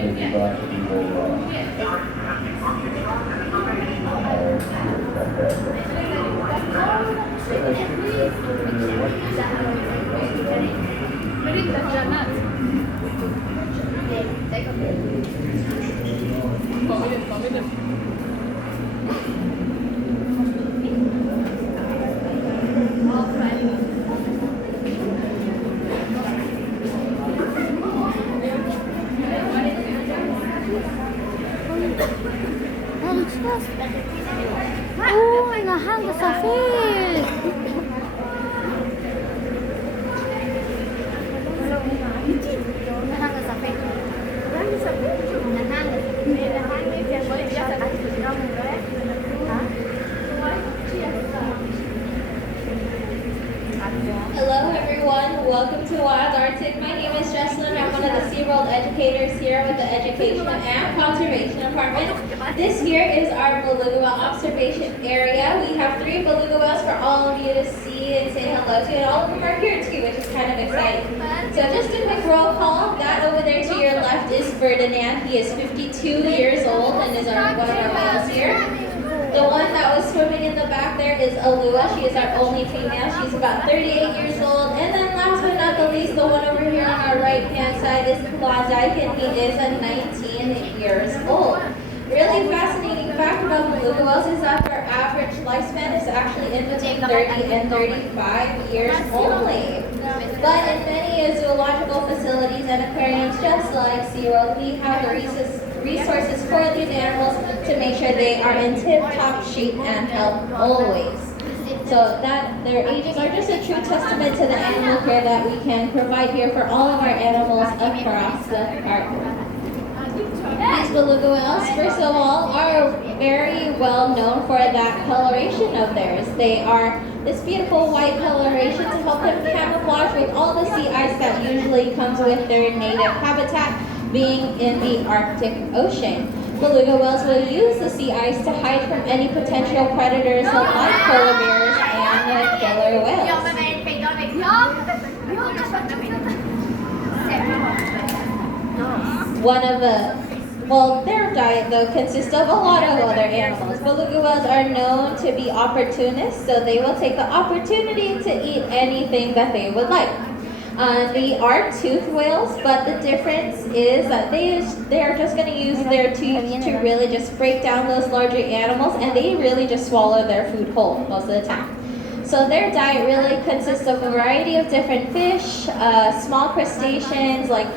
Oh, nahang safari. Hello everyone, welcome to Wild Arctic. My name is Jesslyn. I'm one of the SeaWorld educators here with the Education and Conservation Department. This here is our beluga whale observation area. We have 3 beluga whales for all of you to see and say hello to, and all of them are here too, which is kind of exciting. So just a quick roll call. That over there to your left is Ferdinand. He is 52 years old and is one of our whales here. The one that was swimming in the back there is Alua. She is our only female. She's about 38 years old. And then last but not the least, the one over here on our right-hand side is Klondike, and he is 19 years old. Really fascinating fact about beluga whales is that their average lifespan is actually in between 30 and 35 years only. But in many zoological facilities and aquariums, just like SeaWorld, we have the resources for these animals to make sure they are in tip-top shape and health always. So that their ages are just a true testament to the animal care that we can provide here for all of our animals across the park. These beluga whales, first of all, are very well known for that coloration of theirs. They are this beautiful white coloration to help them camouflage with all the sea ice that usually comes with their native habitat, being in the Arctic Ocean. Beluga whales will use the sea ice to hide from any potential predators like polar bears and killer whales. Their diet though consists of a lot of other animals. Beluga whales are known to be opportunists, so they will take the opportunity to eat anything that they would like. They are toothed whales, but the difference is that they are just going to use their teeth to really just break down those larger animals, and they really just swallow their food whole most of the time. So their diet really consists of a variety of different fish, small crustaceans like